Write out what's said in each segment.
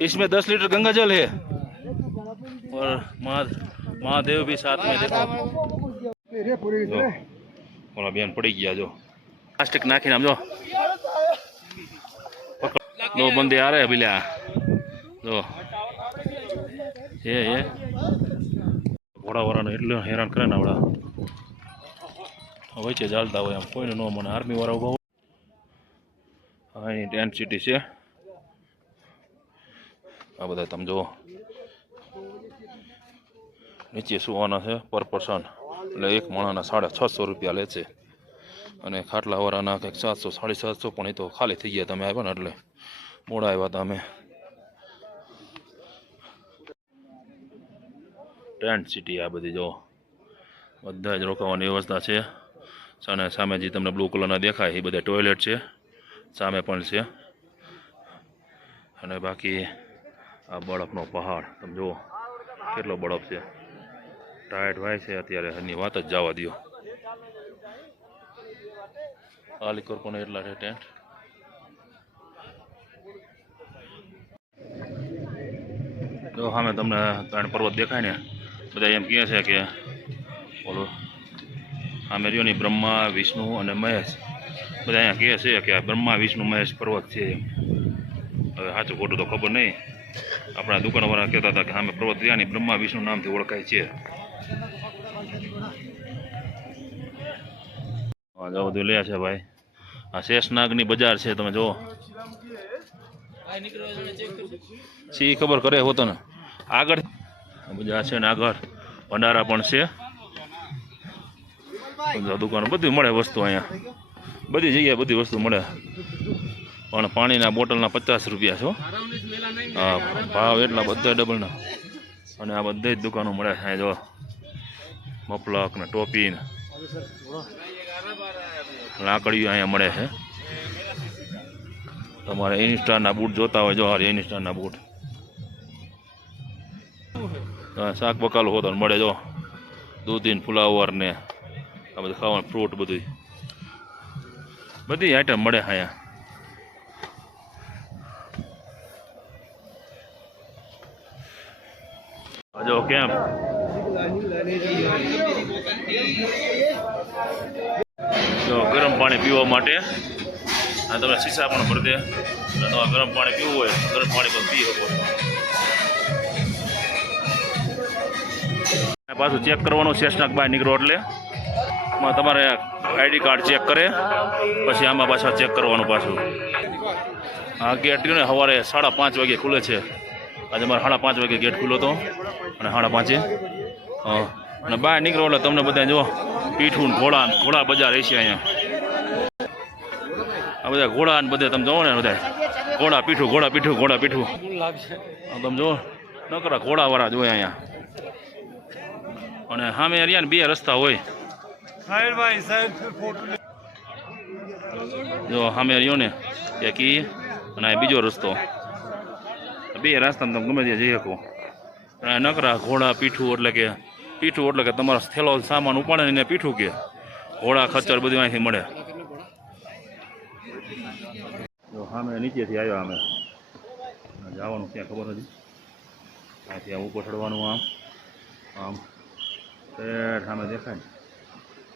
इसमें 10 लीटर गंगा जल है और महादेव भी साथ में देखो और अभियान पड़ी गया जो प्लास्टिक नाखी नाम जो दो बंदे आ रहे हैं अभी जो ये घोड़ा वोड़ा ने એટલે હેરાન કરે ને આવડા વચ્ચે ચાલતા હોય આમ કોઈને ન મને આર્મી વાળા ઉભા અહીં ટેન્ટ સિટી છે આ બધા તમે જો નીચે સુવાના છે પર પર્સન એટલે એક માણસના 650 રૂપિયા લે છે અને ખાટલાવાળાના કંઈક 700 750 પણ એ તો ખાલી થઈ ગયા તમે આવ્યા ને એટલે મોડા આવ્યા હતા અમે ટેન્ટ સિટી આ બધી જો બધા જ રોકાવાની વ્યવસ્થા છે અને સામે જે તમને બ્લુ કલરના દેખાય એ બધા ટોયલેટ છે સામે પણ છે અને બાકી આ બરફનો પહાડ તમે જુઓ કેટલો બરફ છે ટાઈટ વાય છે અત્યારે એની વાત જ જવા દો આ લીકોર પણ એટલા છે ટેન્ટ જો સામે તમને ત્રણ પર્વત દેખાય ને બધા એમ કહે છે કે બોલો સામે રહ્યો ને બ્રહ્મા વિષ્ણુ અને મહેશ બધા અહીંયા કહે છે કે બ્રહ્મા વિષ્ણુ મહેશ પર્વત છે હવે સાચું ખોટું તો ખબર નહીં આપણા દુકાનવાળા કહેતા હતા કે સામે પર્વત રહ્યા ને બ્રહ્મા વિષ્ણુ નામથી ઓળખાય છે જો બધું લે છે ભાઈ આ શેષનાગની બજાર છે તમે જુઓ સી ખબર કરે હોતો ને આગળ બજાર છે ને આગળ ભંડારા પણ છે દુકાન બધી મળે વસ્તુ અહીંયા બધી જગ્યાએ બધી વસ્તુ મળે પણ પાણીના બોટલના 50 રૂપિયા છો હા ભાવ એટલા બધા ડબલના અને આ બધી જ દુકાનો મળે છે જો મફલક ને ટોપી ને લાકડીઓ અહીંયા મળે છે તમારે ઇન્સ્ટાના બૂટ જોતા હોય જો હારે ઇન્સ્ટાના બૂટ શાક બકાલું હોતો મળે જો દૂધી ફુલાવર ને આ બધું ખાવાનું ફ્રૂટ બધું બધી આઈટમ મળે અહીંયા જો કેમ જો ગરમ પાણી પીવા માટે આ તમે શીશા પણ ભરી દે તમારે ગરમ પાણી પીવું હોય ગરમ પાણી પણ પી શકો પાછું ચેક કરવાનું શેષનાગ બહાર નીકળો એટલે એમાં તમારે આઈડી કાર્ડ ચેક કરે પછી આમાં પાછા ચેક કરવાનું પાછું આ ગેટ ને સવારે 5:30 વાગે ખુલે છે આજે મારે 5:30 વાગે ગેટ ખુલ્લો હતો અને 5:30 અને બહાર નીકળો એટલે તમને બધા જો પીઠું ઘોડા બજાર રહેશે અહીંયા આ બધા ઘોડા ને બધે તમે જોવો ને બધા ઘોડા પીઠું તમે જો ન કરા ઘોડાવાળા જોઈએ અહીંયા અને સામે રહ્યા ને 2 રસ્તા હોય જો સામે રહ્યો ને એક ઈ અને બીજો રસ્તો 2 રસ્તામાં તમે ગમે ત્યાં જઈ શકો અને નકરા ઘોડા પીઠું એટલે કે તમારો થેલો સામાન ઉપાડે ને પીઠું કે ઘોડા ખચ્ચર બધું અહીંથી મળે જો સામે નીચેથી આવ્યા અમે જવાનું ક્યાં ખબર નથી અહીંથી આમ ઉપર ચડવાનું આમ સામે દેખાય ને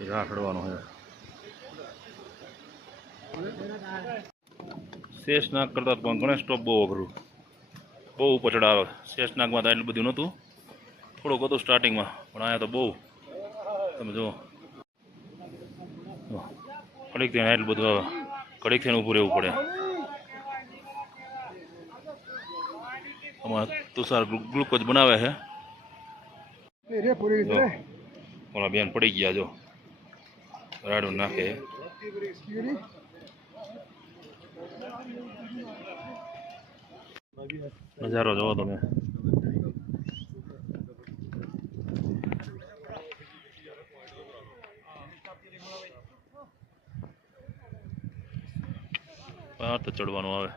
એ રાહ ચડવાનું છે શેષનાગ કરતા પણ ગણેશ ટોપ બહુ અઘરું બહુ ઉપર ચડાવે શેષનાગમાં તો એટલું બધું નહોતું થોડુંક હતું સ્ટાર્ટિંગમાં પણ અહીંયા તો બહુ તમે જુઓ ઘડીક થઈને એટલું બધું આવે ઘડીક થઈને ઊભું રહેવું પડે આમાં તુષાર ગ્લુકોઝ બનાવે છે ઓલા બેન પડી ગયા જો રાડું નાખે નજારો જોવો તમે તો ચડવાનું આવે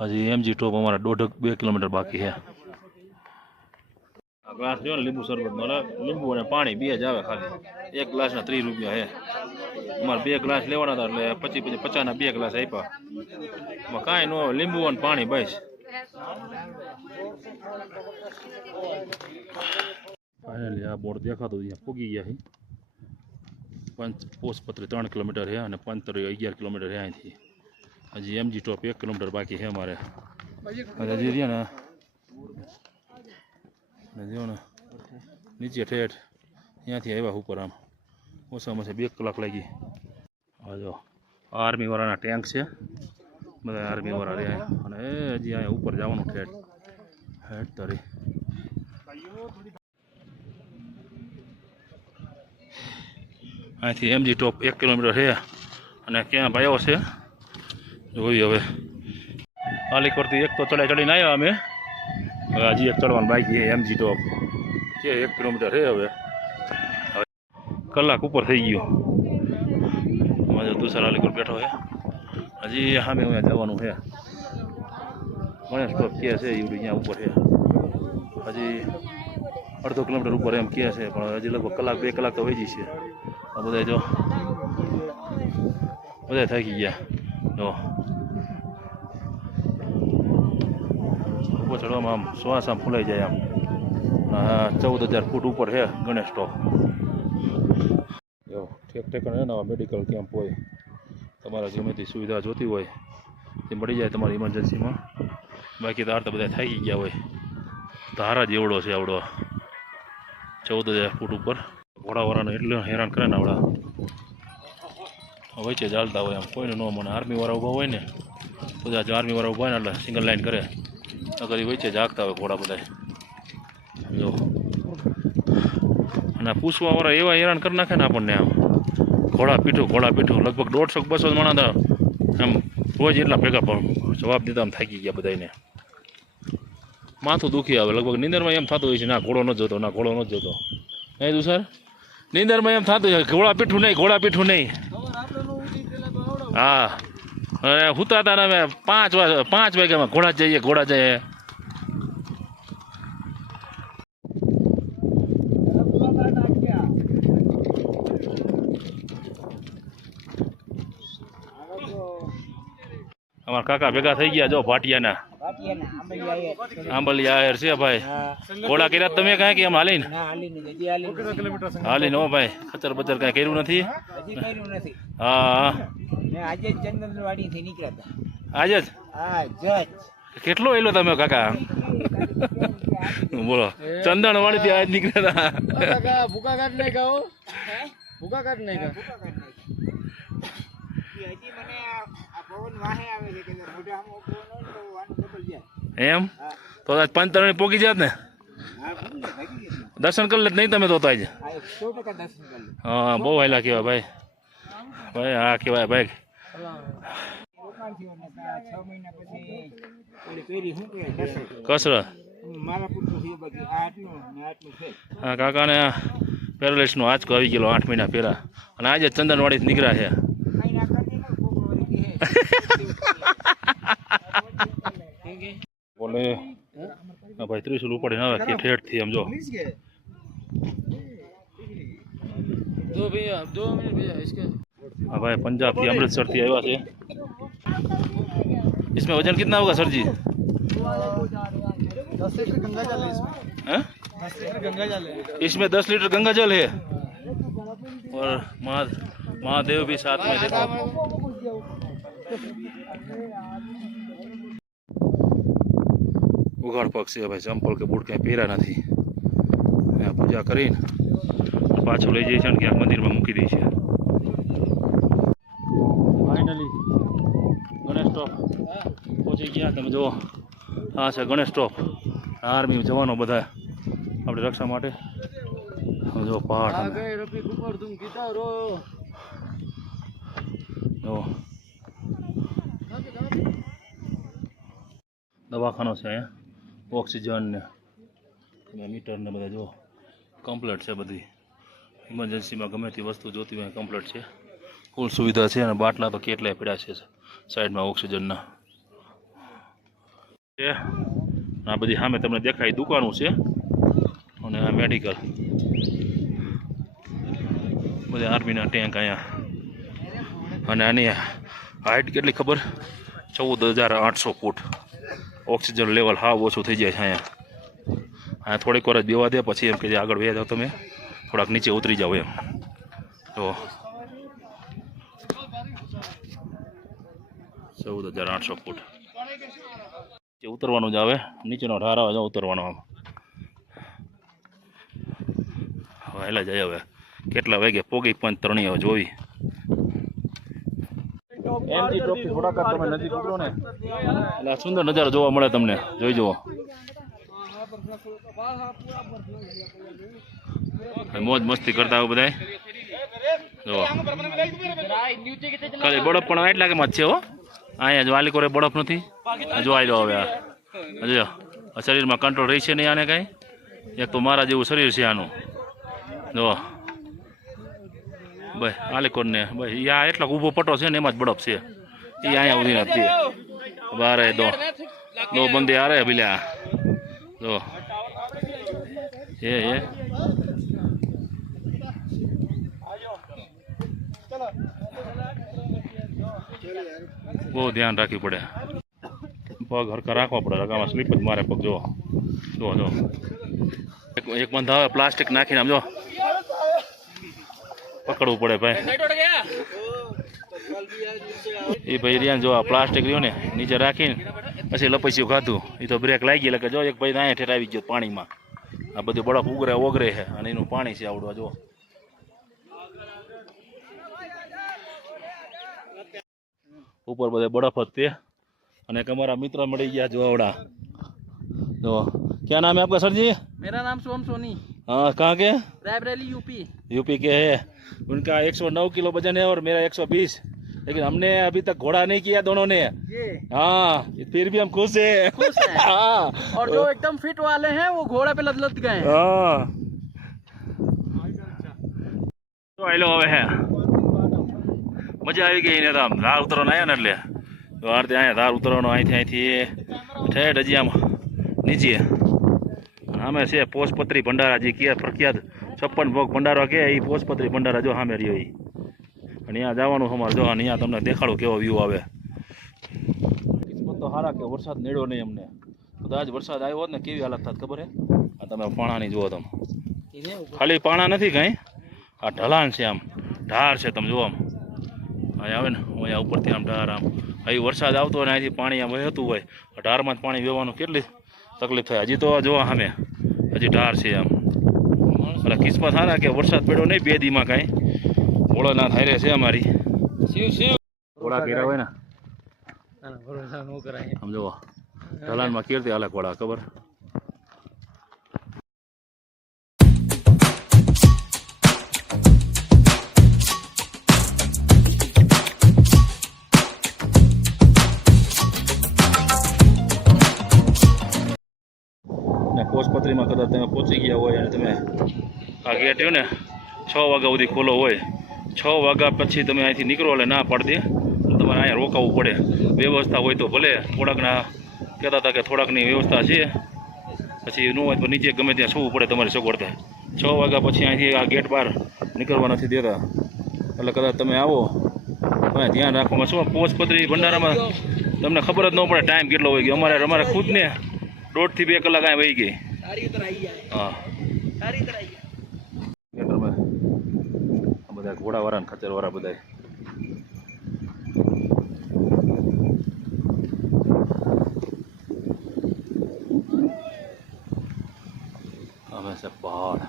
હજી એમજી ટોપ અમારા 1.5-2 કિલોમીટર બાકી છે આ ગ્લાસ જો ને લીંબુ શરબત મળે લીંબુ અને પાણી 2 જ આવે ખાલી એક ગ્લાસના 30 રૂપિયા છે અમારે 2 ગ્લાસ લેવાના હતા એટલે 50 ના 2 ગ્લાસ આપ્યા. એમાં કાંઈ ન હોય, લીંબુ અને પાણી બસ. ફાઇનલી આ બોર્ડ દેખાતું અહીંયા પૂગી ગયા છે. પોસ્ટપત્રી 3 કિલોમીટર છે અને પંતરી 11 કિલોમીટર છે અહીંથી. હજી એમજી ટોપ 1 કિલોમીટર બાકી છે અમારે. હજી રહ્યા ને જો ને નીચે ઠેઠ ત્યાંથી આવ્યા ઉપર આમ ઓછામાં ઓછા 2 કલાક લાગી. હવે જો આર્મીવાળાના ટેન્ક છે, બધા આર્મીવાળા રહ્યા અને હજી અહીંયા ઉપર જવાનું ઠેઠ હેઠ તરી. અહીંથી એમજી ટોપ 1 કિલોમીટર છે અને ક્યાં ભાઈઓ છે જોઈ. હવે આલી કરતી એક તો ચડીને આવ્યા અમે, હવે હજી એક ચડવાનું બાકી છે એમજી ટોપ કે 1 કિલોમીટર છે. હવે કલાક ઉપર થઈ ગયો. મારે દુસરા આલી પર બેઠો છે, હજી સામે અહીંયા જવાનું છે. ગણેશ ટોપ કે છે એવું અહીંયા ઉપર છે, હજી અડધો કિલોમીટર ઉપર એમ કહે છે, પણ હજી લગભગ કલાક 2 કલાક તો વહી જશે. આ બધા જો બધા થાકી ગયા. જો ઉપર ચડવામાં આમ શ્વાસ આમ ફૂલાઈ જાય આમ. 14,000 ફૂટ ઉપર છે ગણેશ ટોપ. જો ઠેકાણે નવા મેડિકલ કેમ્પ હોય, તમારે ગમે તે સુવિધા જોતી હોય તે મળી જાય તમારી ઇમરજન્સીમાં. બાકી તો આ બધા થાકી ગયા હોય. ધારા જ એવડો છે, આવડો 14,000 ફૂટ ઉપર. ઘોડાવાળાને એટલે હેરાન કરે ને આવડા વચ્ચે ચાલતા હોય, આમ કોઈને ન મને. આર્મીવાળા ઊભા હોય ને બધા આર્મીવાળા ઊભા હોય ને એટલે સિંગલ લાઈન કરે, નકર વચ્ચે જાગતા હોય ઘોડા બધા. જો અને પૂછવાવાળા એવા હેરાન કરી નાખે ને આપણને આમ. ઘોડા પીઠું લગભગ 150-200 માણસ આમ રોજ એટલા ભેગા પણ જવાબ દીધા આમ થાકી ગયા બધાને. માથું દુખી આવે લગભગ. નીંદરમાં એમ થતું હોય છે ના ઘોડો ન જોતો, ના ઘોડો ન જોતો. નહીં તું સર નીંદરમાં એમ થતું હોય ઘોડા પીઠું નહીં. હા હવે હુતા હતા ને અમે 5 વાગ્યામાં ઘોડા જઈએ. અમારા કાકા ભેગા થઈ ગયા જો ભાટિયાના આંબલિયા આયર છે ભાઈ. ઘોડા કર્યા તમે કાંઈ કે એમ હાલીને હો ભાઈ? ખચર બચર કાંઈ કર્યું નથી? હા આજે જ કેટલો એલો તમે કાકા? બોલો ચંદનવાડી થી આજ નીકળ્યા હતા. ભૂકા કાઢ નહીં એમ તો આજ 5 પોગી જાત ને? દર્શન કરી લે નહીં તમે તો આજ? હા બહુ વહેલા કહેવાય ભાઈ. હા કહેવાય ભાઈ. કસરત હા કાકાને પેરાલિસનો આંચકો આવી ગયેલો 8 મહિના પહેલા અને આજે ચંદનવાડી નીકળ્યા છે. બોલે ભાઈ 30 ઉપાડીને આવે કે ઠેઠથી આમ જો. हाँ भाई पंजाब की अमृतसर थी आया से. इसमें वजन कितना होगा सर जी? 10 लीटर गंगा जल है इसमें. हैं? 10 लीटर गंगा जल है. इसमें 10 लीटर गंगा जल है और महादेव भी साथ में. देखो उघाड़ पक्ष है भाई. चंपल के बूट कहीं પહેરા નથી. પૂજા કરીને પાછું લઈ જઈએ છે ને ક્યાંક મંદિરમાં મૂકી દઈએ છે. ફાઇનલી ગણેશ ટોપ પહોંચી ગયા. તમે જુઓ આ છે ગણેશ ટોપ. આર્મી જવાનો બધા આપણી રક્ષા માટે. જો પહાડ જો દવાખાનો છે અહીંયા. ઓક્સિજન ને મીટર ને બધા જો કમ્પ્લીટ છે. બધી ઇમરજન્સીમાં ગમે તે વસ્તુ જોતી હોય કમ્પ્લીટ છે. ફૂલ સુવિધા છે અને બાટલા તો કેટલાય પડ્યા છે સાઈડમાં ઓક્સિજનના. આ બધી સામે તમને દેખાય દુકાનો છે અને આ મેડિકલ. બધા આર્મીના ટેન્ક અહીંયા અને આની હાઇટ કેટલી ખબર 14,800 ફૂટ. ઓક્સિજન લેવલ હાવ ઓછું થઈ જાય છે અહીંયા થોડીક વાર જ બેવા દે પછી એમ કે આગળ વહી જાઓ તમે થોડાક નીચે ઉતરી જાઓ એમ. તો 14,800 ફૂટ નીચે ઉતરવાનું જ આવે. નીચેનો ઢાર આવે જો ઉતરવાનો આમ હેલા જાય. હવે કેટલા વાગે પોગી 5:03 હવે જોઈ. એમજી ચોકથી થોડાક તમે નજીક ઉતરો ને એટલે સુંદર નજારો જોવા મળે તમને. જોઈ જુઓ મોજ મસ્તી કરતા હોય બધા. જુઓ ખાલી બરફ પણ એટલા કે માં જ છે હો. અહીંયા જો આલી કોરે બરફ નથી. જોઈ લો હવે જો શરીરમાં કંટ્રોલ રહી છે નહીં આને કાંઈ. એક તો મારા જેવું શરીર છે આનું. જો ભાઈ આલીકોર ને ભાઈ આ એટલો ઊભો પટ્ટો છે ને એમાં જ બરફ છે. એ અહીંયા ઉધી નથી બારે દો બંદે આ રે પેલા જો એ બહુ ધ્યાન રાખવી પડે. પગ હરકા રાખવા પડે. રગામાં સ્લીપ જ મારે પગ. જો જો જો એક બંધ આવે પ્લાસ્ટિક નાખીને આમ જો પકડવું પડે ભાઈ. એ ભાઈ રહ્યા જો આ પ્લાસ્ટિક રહ્યું ને નીચે રાખીને પછી લપસ્યું ખાધું. એ તો બ્રેક લાગી એટલે કે જો એક ભાઈ અહીંયા ઠેઠ આવી ગયો પાણીમાં. આ બધું બરફ ઓગરે છે અને એનું પાણી છે આવડવા. જો ઉપર બધે બરફ જ તે. અને એક અમારા મિત્ર મળી ગયા જો આવડા. जो क्या नाम है आपका सर जी? मेरा नाम सोम सोनी। हाँ कहाँ के? रायबरेली यूपी। यूपी के है। उनका 109 किलो वजन है और मेरा 120, लेकिन हमने अभी तक घोड़ा नहीं किया दोनों ने। हाँ फिर भी हम खुश है। हाँ और जो एकदम फिट वाले हैं वो घोड़ा पे लद गए। हाँ तो हेलो હવે હે મજા આવી ગઈ ને. તો આમ ધાર ઉતરવાનો આવ્યો ને એટલે તો આરતી અહીંયા ધાર ઉતરવાનો અહીંથી ઠેઠ હજી આમ નીચે સામે છે પોષપત્રી ભંડારા જે કે પ્રખ્યાત 56 ભોગ ભંડારો કે એ પોષપત્રી ભંડારા જો સામે રહ્યો. અને અહીંયા જવાનું અમારે જો અહીંયા તમને દેખાડો કેવો વ્યૂ આવે. કિસ્મત તો સારા કે વરસાદ નડ્યો નહીં અમને. કદાચ વરસાદ આવ્યો હોત ને કેવી હાલત થાત ખબર હે? આ તમે પાણાની જુઓ તમે. ખાલી પાણા નથી કાંઈ, આ ઢલાન છે. આમ ઢાર છે તમે જુઓ. આમ અહીં આવે ને અહીંયા ઉપરથી આમ ઢાર આમ અહીં વરસાદ આવતો હોય ને અહીંથી પાણી આમ વહેતું હોય. ઢારમાં જ પાણી વહેવાનું કેટલી તકલીફ થાય. હજી તો જોવા સામે હજી ઢાર છે આમ. એટલે કિસ્મત સારા કે વરસાદ પડ્યો નહીં 2 દીમાં કાંઈ. ભોળાનાથ હારે છે અમારી. ઘોડા કર્યા હોય ને આમ જુઓ ઢલાનમાં કેરતી હાલે ઘોડા ખબર. પોષપત્રીમાં કદાચ તમે પહોંચી ગયા હોય અને તમે આ ગેટ રહ્યો ને 6 વાગ્યા સુધી ખોલો હોય. 6 વાગ્યા પછી તમે અહીંથી નીકળો એટલે ના પાડી દે. તમારે અહીંયા રોકાવું પડે. વ્યવસ્થા હોય તો ભલે. થોડાકના કહેતા હતા કે થોડાકની વ્યવસ્થા છે. પછી ન હોય તો નીચે ગમે ત્યાં સૂવું પડે તમારી સગવડતા. 6 વાગ્યા પછી અહીંથી આ ગેટ બહાર નીકળવા નથી દેતા. એટલે કદાચ તમે આવો પણ ધ્યાન રાખવામાં શું પોષપત્રી ભંડારામાં તમને ખબર જ ન પડે ટાઈમ કેટલો હોય ગયો. અમારે ખુદને 1.5 થી 2 કલાક અહીં વહી ગઈ. હા બધા ઘોડાવાળા ને ખચરવાળા બધા. અમે છે પહાડ.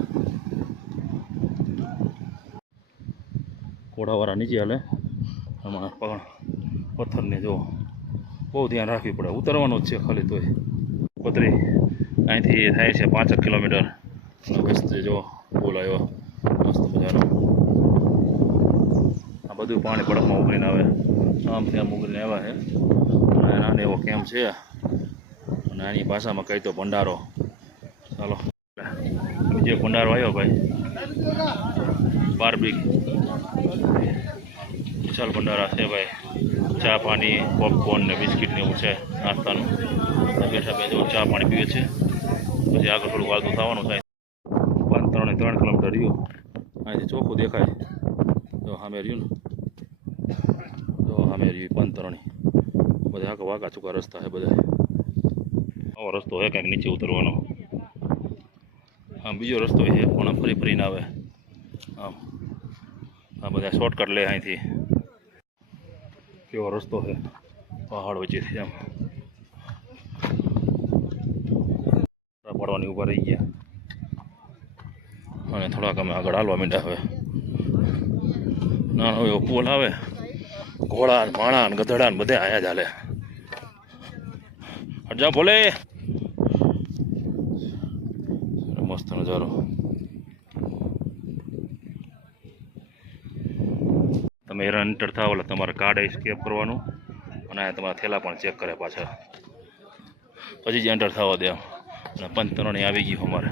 ઘોડાવાળા નીચે હાલે. આમાં પથ્થરને જો બહુ ધ્યાન રાખવી પડે. ઉતરવાનું જ છે ખાલી તોય. પતરી અહીંથી થાય છે 5 કિલોમીટર. વસ્તુ જો પુલ આવ્યો મસ્ત મજાનો. આ બધું પાણી પડકમાં ઉગરીને આવે. આમ ત્યાં ઉગરીને આવ્યા છે. અને નાનો એવો કેમ્પ છે. અને આની ભાષામાં કહી તો ભંડારો. ચાલો બીજો ભંડારો આવ્યો ભાઈ. બાર્બી વિશાલ ભંડારા છે ભાઈ. ચા પાણી પોપકોર્ન ને બિસ્કિટ ને એવું છે નાસ્તાનું. બેઠા બેઠા ચા પાણી પીવે છે. પછી આગળ થોડુંક વાળતું થવાનું થાય. 3 કિલોમીટર રહ્યું. અહીંથી ચોખ્ખું દેખાય તો સામે રહ્યું ને મેરી પંતરણી બધા આખા વાંકા ચૂકા રસ્તા છે બધા. આવો રસ્તો છે કંઈક નીચે ઉતરવાનો. હા બીજો રસ્તો છે પણ આમ ફરી ફરીને આવે આમ. આ બધા શોર્ટકટ લે અહીંથી. કેવો રસ્તો છે પહાડ વચ્ચેથી આમ પડવાની ઊભા રહી ગયા અને થોડાક અમે આગળ હાલવા માંડ્યા. હવે નાનો એવો પુલ આવે, ઘોડા ને માણા ને ગધડા ને બધે આયા જ હાલે. હટજા ભોલે. મસ્ત નજારો. તમે એન્ટર થાવ એટલે તમારે કાર્ડ સ્કેપ કરવાનું અને તમારા થેલા પણ ચેક કરે પાછા, પછી જ એન્ટર થવા દે. અને પંતરણી આવી ગયું અમારે.